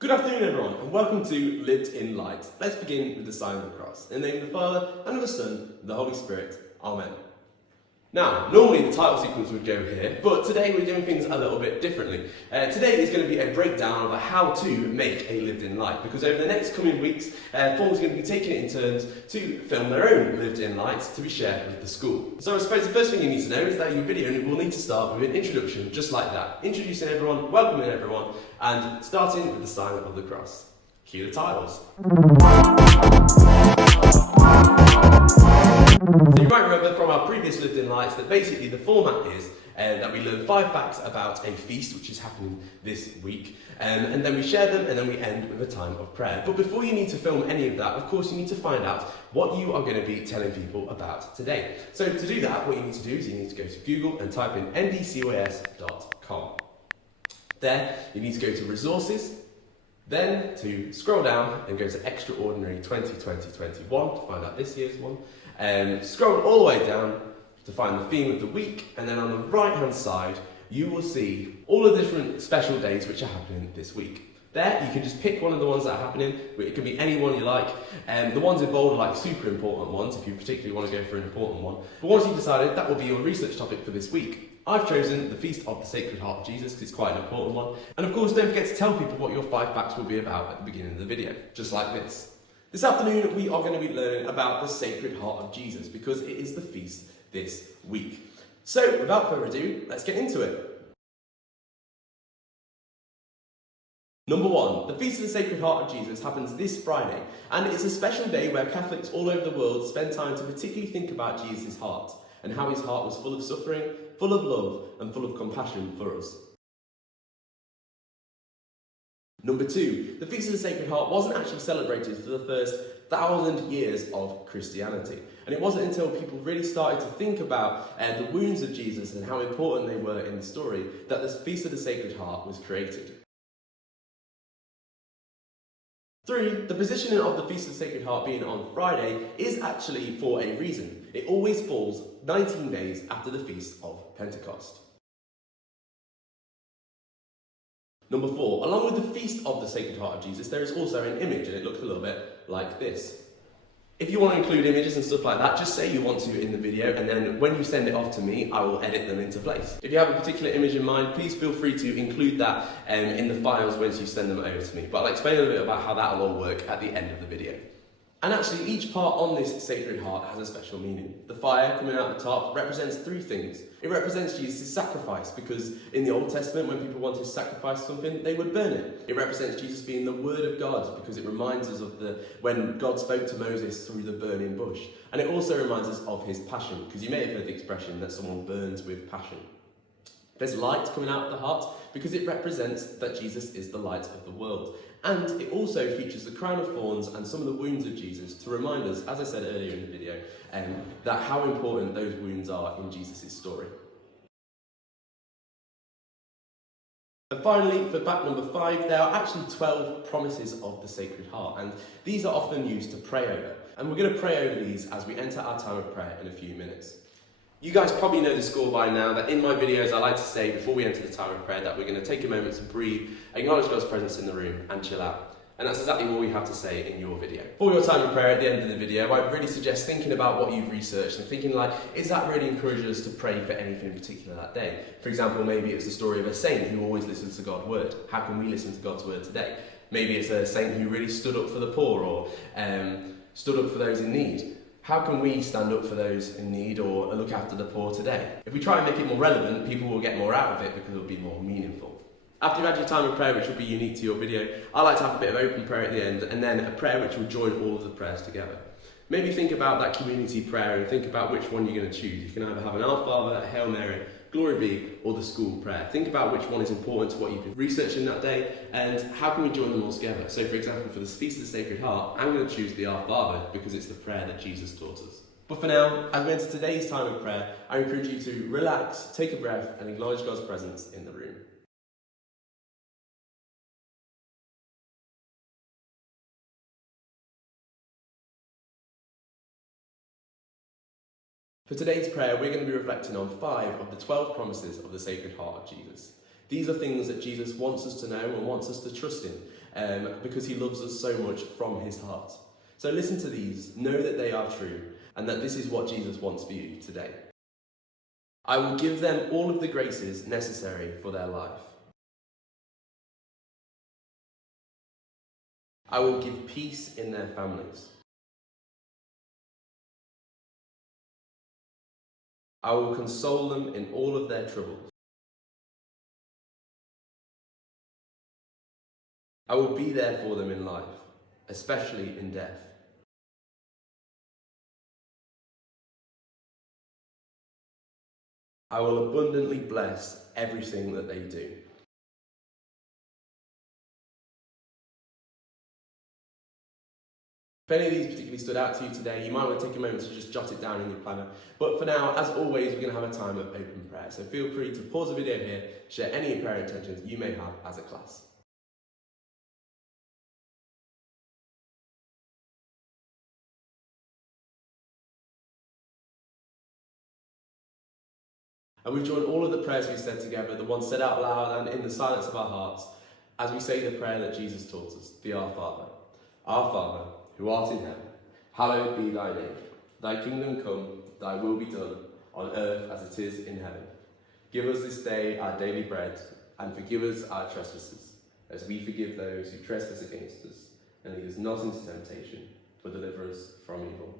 Good afternoon everyone and welcome to Lived in Light. Let's begin with the sign of the cross. In the name of the Father and of the Son and the Holy Spirit. Amen. Now, normally the title sequence would go here, but today we're doing things a little bit differently. Today is going to be a breakdown of how to make a lived in light, because over the next coming weeks, forms are going to be taking it in turns to film their own lived in lights to be shared with the school. So I suppose the first thing you need to know is that your video will need to start with an introduction just like that. Introducing everyone, welcoming everyone, and starting with the sign of the cross. Cue the titles. So you might remember from our previous Lived in Lights that basically the format is that we learn 5 facts about a feast which is happening this week, and then we share them and then we end with a time of prayer. But before you need to film any of that, of course you need to find out what you are going to be telling people about today. So to do that, what you need to do is you need to go to Google and type in ndcys.com. There you need to go to resources, then to scroll down and go to Extraordinary 2020-21 to find out this year's one. Scroll all the way down to find the theme of the week, and then on the right hand side you will see all the different special days which are happening this week. There you can just pick one of the ones that are happening. It can be any one you like. The ones in bold are like super important ones if you particularly want to go for an important one. But once you've decided, that will be your research topic for this week. I've chosen the Feast of the Sacred Heart of Jesus because it's quite an important one. And of course, don't forget to tell people what your 5 facts will be about at the beginning of the video, just like this. This afternoon, we are going to be learning about the Sacred Heart of Jesus because it is the feast this week. So, without further ado, let's get into it. Number 1, the Feast of the Sacred Heart of Jesus happens this Friday, and it's a special day where Catholics all over the world spend time to particularly think about Jesus' heart and how his heart was full of suffering, full of love, and full of compassion for us. Number 2, the Feast of the Sacred Heart wasn't actually celebrated for the first 1,000 years of Christianity. And it wasn't until people really started to think about the wounds of Jesus and how important they were in the story that the Feast of the Sacred Heart was created. 3, the positioning of the Feast of the Sacred Heart being on Friday is actually for a reason. It always falls 19 days after the Feast of Pentecost. Number 4, along with the Feast of the Sacred Heart of Jesus, there is also an image, and it looks a little bit like this. If you want to include images and stuff like that, just say you want to in the video, and then when you send it off to me, I will edit them into place. If you have a particular image in mind, please feel free to include that in the files once you send them over to me. But I'll explain a little bit about how that will all work at the end of the video. And actually, each part on this Sacred Heart has a special meaning. The fire coming out the top represents 3 things. It represents Jesus' sacrifice, because in the Old Testament, when people wanted to sacrifice something, they would burn it. It represents Jesus being the Word of God, because it reminds us of when God spoke to Moses through the burning bush. And it also reminds us of his passion, because you may have heard the expression that someone burns with passion. There's light coming out of the heart because it represents that Jesus is the light of the world. And it also features the crown of thorns and some of the wounds of Jesus to remind us, as I said earlier in the video, that how important those wounds are in Jesus' story. And finally, for fact number 5, there are actually 12 promises of the Sacred Heart, and these are often used to pray over. And we're going to pray over these as we enter our time of prayer in a few minutes. You guys probably know the score by now that in my videos I like to say before we enter the time of prayer that we're going to take a moment to breathe, acknowledge God's presence in the room and chill out. And that's exactly what we have to say in your video. For your time of prayer at the end of the video, I'd really suggest thinking about what you've researched and thinking like, is that really encouraging us to pray for anything in particular that day? For example, maybe it's the story of a saint who always listens to God's word. How can we listen to God's word today? Maybe it's a saint who really stood up for the poor or stood up for those in need. How can we stand up for those in need or look after the poor today? If we try and make it more relevant, people will get more out of it because it will be more meaningful. After you've had your time of prayer, which will be unique to your video, I like to have a bit of open prayer at the end and then a prayer which will join all of the prayers together. Maybe think about that community prayer and think about which one you're going to choose. You can either have an Our Father, a Hail Mary, Glory Be, or the school prayer. Think about which one is important to what you've been researching that day and how can we join them all together. So for example, for the Feast of the Sacred Heart, I'm going to choose the Our Father because it's the prayer that Jesus taught us. But for now, as we enter today's time of prayer, I encourage you to relax, take a breath and acknowledge God's presence in the room. For today's prayer, we're going to be reflecting on 5 of the 12 promises of the Sacred Heart of Jesus. These are things that Jesus wants us to know and wants us to trust in. because he loves us so much from his heart. So listen to these, know that they are true, and that this is what Jesus wants for you today. I will give them all of the graces necessary for their life. I will give peace in their families. I will console them in all of their troubles. I will be there for them in life, especially in death. I will abundantly bless everything that they do. If any of these particularly stood out to you today, you might want to take a moment to just jot it down in your planner. But for now, as always, we're going to have a time of open prayer. So feel free to pause the video here, share any prayer intentions you may have as a class. And we've joined all of the prayers we've said together, the ones said out loud and in the silence of our hearts, as we say the prayer that Jesus taught us, the Our Father. Our Father, who art in heaven, hallowed be thy name. Thy kingdom come, thy will be done, on earth as it is in heaven. Give us this day our daily bread, and forgive us our trespasses, as we forgive those who trespass against us. And lead us not into temptation, but deliver us from evil.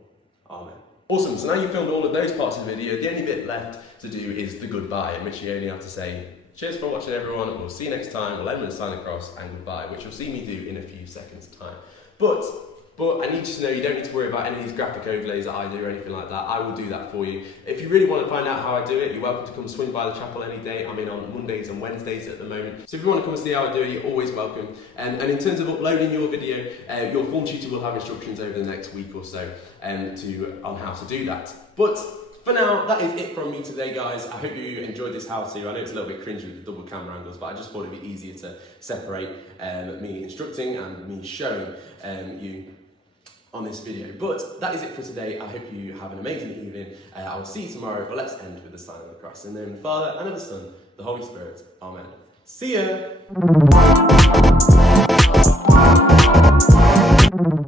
Amen. Awesome, so now you've filmed all of those parts of the video, the only bit left to do is the goodbye, in which you only have to say, cheers for watching everyone, we'll see you next time, we'll end with a sign across and goodbye, which you'll see me do in a few seconds' time. But I need you to know you don't need to worry about any of these graphic overlays that I do or anything like that. I will do that for you. If you really want to find out how I do it, you're welcome to come swing by the chapel any day. I'm in on Mondays and Wednesdays at the moment. So if you want to come and see how I do it, you're always welcome. And in terms of uploading your video, your form tutor will have instructions over the next week or so on how to do that. But for now, that is it from me today, guys. I hope you enjoyed this how-to. I know it's a little bit cringy with the double camera angles, but I just thought it'd be easier to separate me instructing and me showing you on this video. But that is it for today. I hope you have an amazing evening. I will see you tomorrow, but let's end with the sign of the cross. In the name of the Father, and of the Son, the Holy Spirit. Amen. See ya!